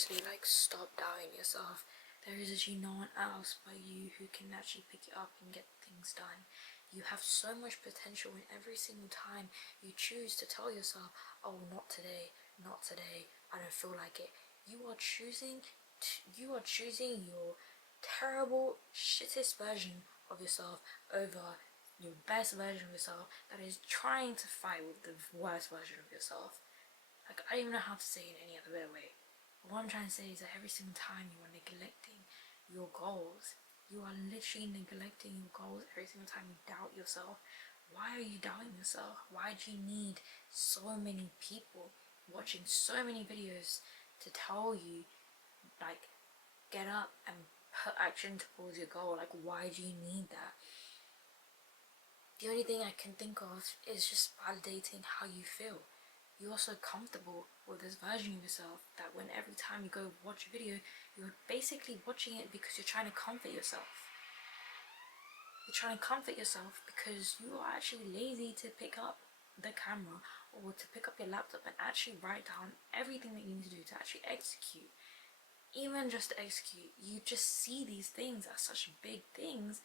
seriously, like, stop doubting yourself. There is actually no one else but you who can actually pick it up and get things done. You have so much potential, and every single time you choose to tell yourself, oh, not today, not today, I don't feel like it, you are choosing your terrible, shittest version of yourself over your best version of yourself that is trying to fight with the worst version of yourself. Like, I don't even know how to say it in any other better way. But what I'm trying to say is that every single time you are neglecting your goals, you are literally neglecting your goals every single time you doubt yourself. Why are you doubting yourself? Why do you need so many people watching so many videos to tell you, like, get up and put action towards your goal? Like, why do you need that? The only thing I can think of is just validating how you feel. You're so comfortable with this version of yourself that when every time you go watch a video, you're basically watching it because you're trying to comfort yourself. You're trying to comfort yourself because you are actually lazy to pick up the camera or to pick up your laptop and actually write down everything that you need to do to actually execute. Even just to execute, you just see these things as such big things.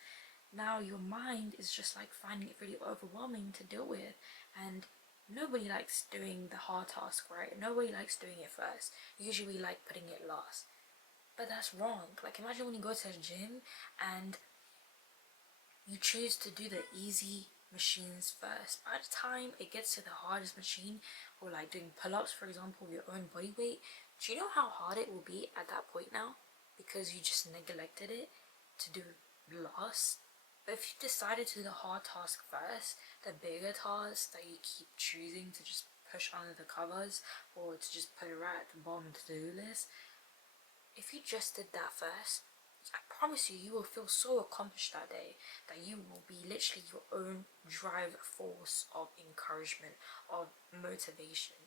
Now your mind is just like finding it really overwhelming to deal with, and nobody likes doing the hard task, right? Nobody likes doing it first. Usually we like putting it last. But that's wrong. Like, imagine when you go to a gym and you choose to do the easy machines first. By the time it gets to the hardest machine, or like doing pull-ups, for example, with your own body weight, do you know how hard it will be at that point now? Because you just neglected it to do last. But if you decided to do the hard task first, the bigger task that you keep choosing to just push under the covers or to just put it right at the bottom of the to-do list, if you just did that first, I promise you, you will feel so accomplished that day that you will be literally your own drive force of encouragement, of motivation.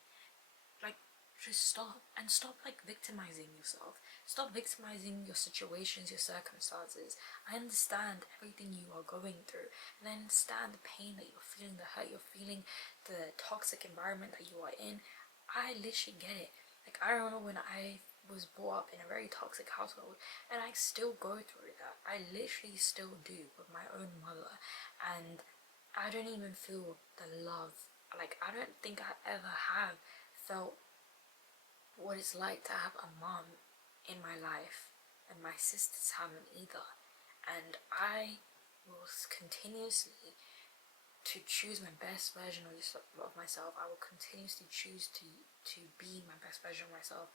Like, just stop and stop like victimizing yourself. Stop victimizing your situations, your circumstances. I understand everything you are going through, and I understand the pain that you're feeling, the hurt you're feeling, the toxic environment that you are in. I literally get it. Like, I remember when I was brought up in a very toxic household, and I still go through that. I literally still do with my own mother, and I don't even feel the love. Like, I don't think I ever have felt what it's like to have a mom in my life, and my sisters haven't either. And I will continuously to choose my best version of myself. I will continuously choose to be my best version of myself,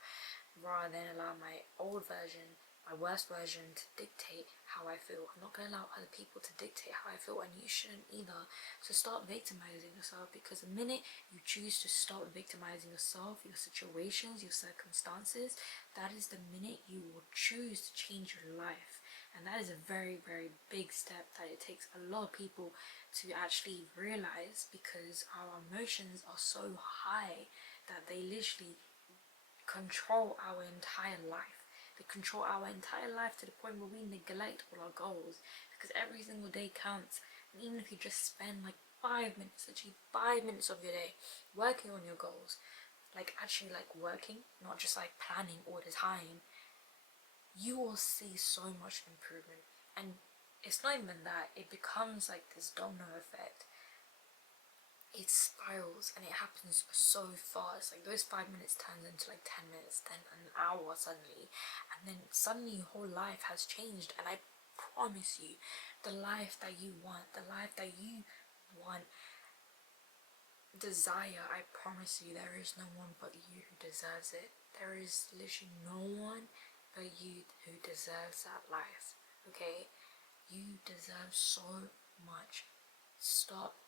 rather than allow my old version, my worst version, to dictate how I feel. I'm not going to allow other people to dictate how I feel, and you shouldn't either. So stop victimizing yourself, because the minute you choose to stop victimizing yourself, your situations, your circumstances, that is the minute you will choose to change your life. And that is a very, very big step that it takes a lot of people to actually realize, because our emotions are so high that they literally control our entire life. They control our entire life to the point where we neglect all our goals, because every single day counts. And even if you just spend like 5 minutes, literally 5 minutes of your day working on your goals, like actually like working, not just like planning all the time, you will see so much improvement. And it's not even that, it becomes like this domino effect. It spirals and it happens so fast. Like, those 5 minutes turns into like 10 minutes, then an hour suddenly, and then suddenly your whole life has changed. And I promise you, the life that you want, desire, I promise you, there is no one but you who deserves it. There is literally no one but you who deserves that life, okay? You deserve so much. Stop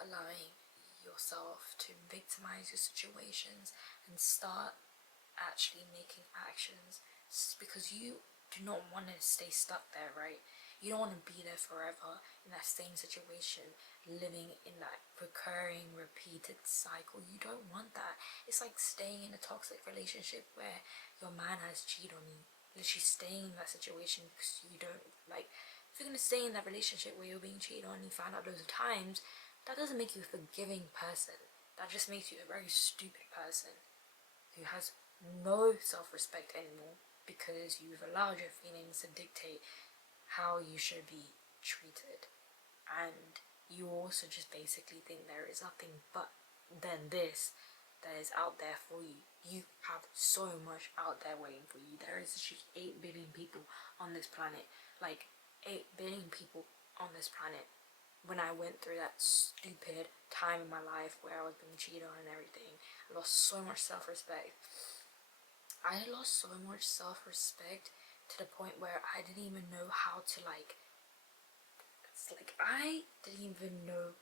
allowing yourself to victimize your situations, and start actually making actions, because you do not want to stay stuck there, right? You don't want to be there forever in that same situation, living in that recurring, repeated cycle. You don't want that. It's like staying in a toxic relationship where your man has cheated on you. Literally staying in that situation because you don't like. If you're gonna stay in that relationship where you're being cheated on and you find out loads of times, that doesn't make you a forgiving person. That just makes you a very stupid person who has no self-respect anymore because you've allowed your feelings to dictate how you should be treated. And you also just basically think there is nothing but than this that is out there for you. You have so much out there waiting for you. There is just 8 billion people on this planet. Like 8 billion people on this planet. When I went through that stupid time in my life where I was being cheated on and everything, I lost so much self-respect. I lost so much self-respect to the point where I didn't even know how to I didn't even know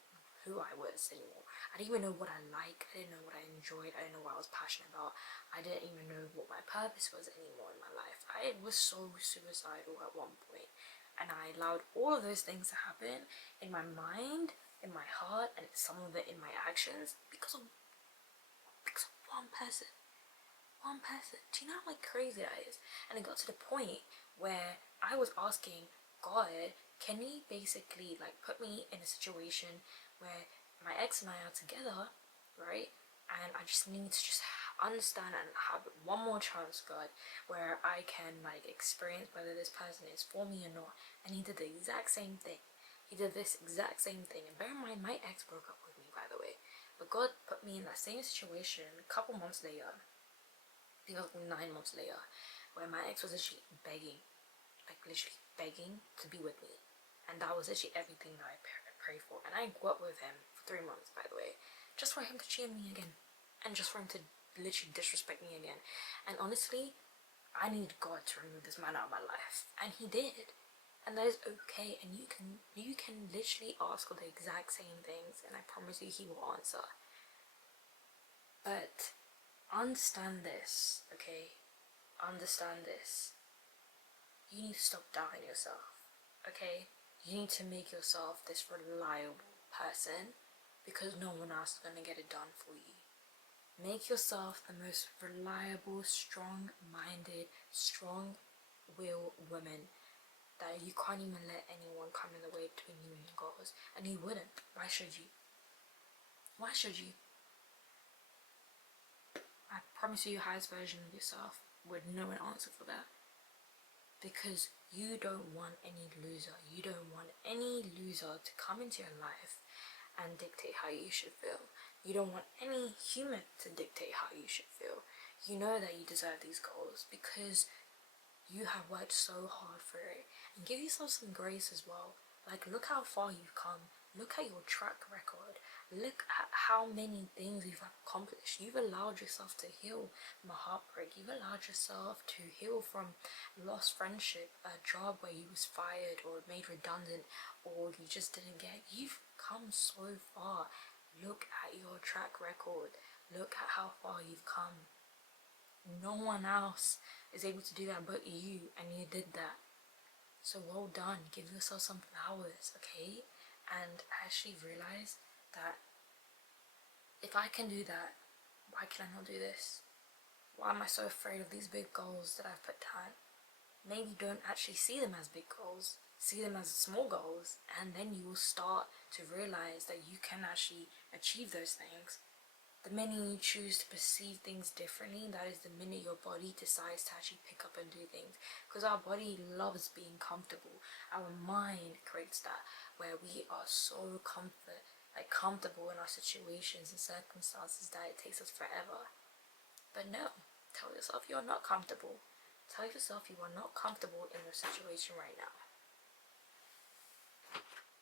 who I was anymore. I didn't even know what I liked. I didn't know what I enjoyed. I didn't know what I was passionate about. I didn't even know what my purpose was anymore in my life. I was so suicidal at one point, and I allowed all of those things to happen in my mind, in my heart, and some of it in my actions because of one person. One person. Do you know how crazy that is? And it got to the point where I was asking God, can he basically put me in a situation where my ex and I are together, right? And I just need to just understand and have one more chance, God, where I can experience whether this person is for me or not. And he did the exact same thing. He did this exact same thing. And bear in mind, my ex broke up with me, by the way. But God put me in that same situation a couple months later. I think it was 9 months later, where my ex was literally begging, literally begging to be with me. And that was literally everything that I prayed for. And I grew up with him for 3 months, by the way, just for him to cheat on me again. And just for him to literally disrespect me again. And honestly, I needed God to remove this man out of my life. And he did. And that is okay. And you can literally ask for the exact same things, and I promise you he will answer. But understand this, okay? Understand this. You need to stop doubting yourself, okay? You need to make yourself this reliable person because no one else is going to get it done for you. Make yourself the most reliable, strong-minded, strong-willed woman that you can't even let anyone come in the way between you and your goals. And you wouldn't. Why should you? Why should you? I promise you, your highest version of yourself would know an answer for that. Because you don't want any loser. You don't want any loser to come into your life and dictate how you should feel. You don't want any human to dictate how you should feel. You know that you deserve these goals because you have worked so hard for it. And give yourself some grace as well. Look how far you've come. Look at your track record. Look at how many things you've accomplished. You've allowed yourself to heal from a heartbreak. You've allowed yourself to heal from lost friendship, a job where you was fired or made redundant or you just didn't get. You've come so far. Look at your track record. Look at how far you've come. No one else is able to do that but you, and you did that. So well done. Give yourself some flowers, okay? And I actually realized that if I can do that, why can I not do this? Why am I so afraid of these big goals that I've put down? Maybe don't actually see them as big goals. See them as small goals, and then you will start to realize that you can actually achieve those things. The minute you choose to perceive things differently, that is the minute your body decides to actually pick up and do things. Because our body loves being comfortable. Our mind creates that, where we are so comfortable in our situations and circumstances that it takes us forever. But no, tell yourself you're not comfortable. Tell yourself you are not comfortable in your situation right now.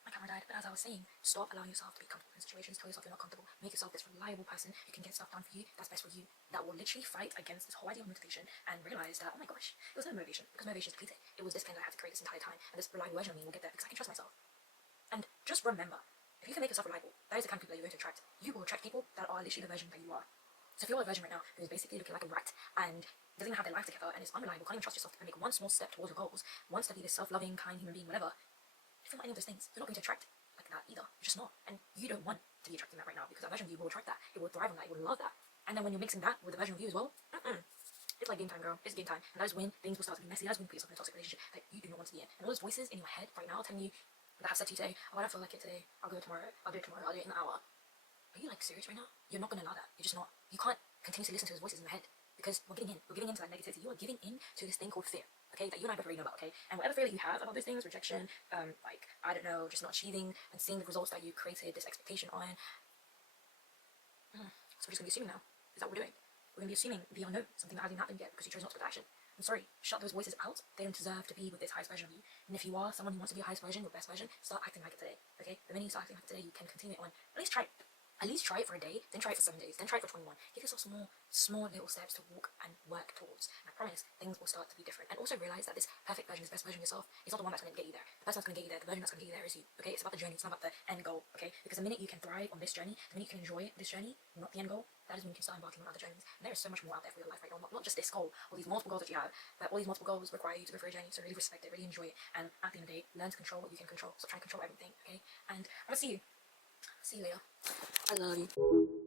My camera died, but as I was saying, stop allowing yourself to be comfortable in situations. Tell yourself you're not comfortable. Make yourself this reliable person who can get stuff done for you, that's best for you, that will literally fight against this whole idea of motivation and realize that, oh my gosh, it was no motivation, because motivation is depleted. It was discipline that I had to create this entire time, and this reliable version of me will get there because I can trust myself. And just remember, if you can make yourself reliable, that is the kind of people that you're going to attract. You will attract people that are literally the version that you are. So if you're a version right now who is basically looking like a rat and doesn't even have their life together and is unreliable, can't even trust yourself and make one small step towards your goals, wants to be this self-loving, kind human being, whatever, if you're not any of those things, you're not going to attract like that either. You're just not. And you don't want to be attracting that right now because that version of you will attract that. It will thrive on that. It will love that. And then when you're mixing that with the version of you as well, it's like game time, girl. It's game time. And that is when things will start to be messy. That is when you put yourself in a toxic relationship that you do not want to be in. And all those voices in your head right now telling you that have said to you today, oh, I don't feel like it today. I'll go tomorrow. I'll do it tomorrow. I'll do it in an hour. Are you serious right now? You're not going to allow that. You're just not. You can't continuously listen to those voices in your head because we're giving into that negativity. You are giving in to this thing called fear, okay, that you and I both already know about, okay? And whatever fear that you have about those things, rejection, like, I don't know, just not achieving and seeing the results that you created this expectation on, so we're just going to be assuming now. Is that what we're doing? We're going to be assuming the unknown, something that hasn't happened yet because you chose not to put action. I'm sorry, shut those voices out. They don't deserve to be with this highest version of you. And if you are someone who wants to be your highest version, your best version, start acting like it today, okay? The minute you start acting like it today, you can continue it on. At least try it. At least try it for a day, then try it for 7 days, then try it for 21. Give yourself some more small little steps to walk and work towards. And I promise things will start to be different. And also realize that this perfect version, this best version of yourself, is not the one that's going to get you there. The person that's going to get you there, the version that's going to get you there is you. Okay, it's about the journey. It's not about the end goal. Okay, because the minute you can thrive on this journey, the minute you can enjoy this journey, not the end goal, that is when you can start embarking on other journeys. And there is so much more out there for your life right now. Not just this goal, all these multiple goals that you have, but all these multiple goals require you to go for a journey. So really respect it, really enjoy it, and at the end of the day, learn to control what you can control. Stop trying to control everything. Okay, and I'm gonna see you. See you later. I love you.